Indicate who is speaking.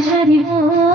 Speaker 1: hari ho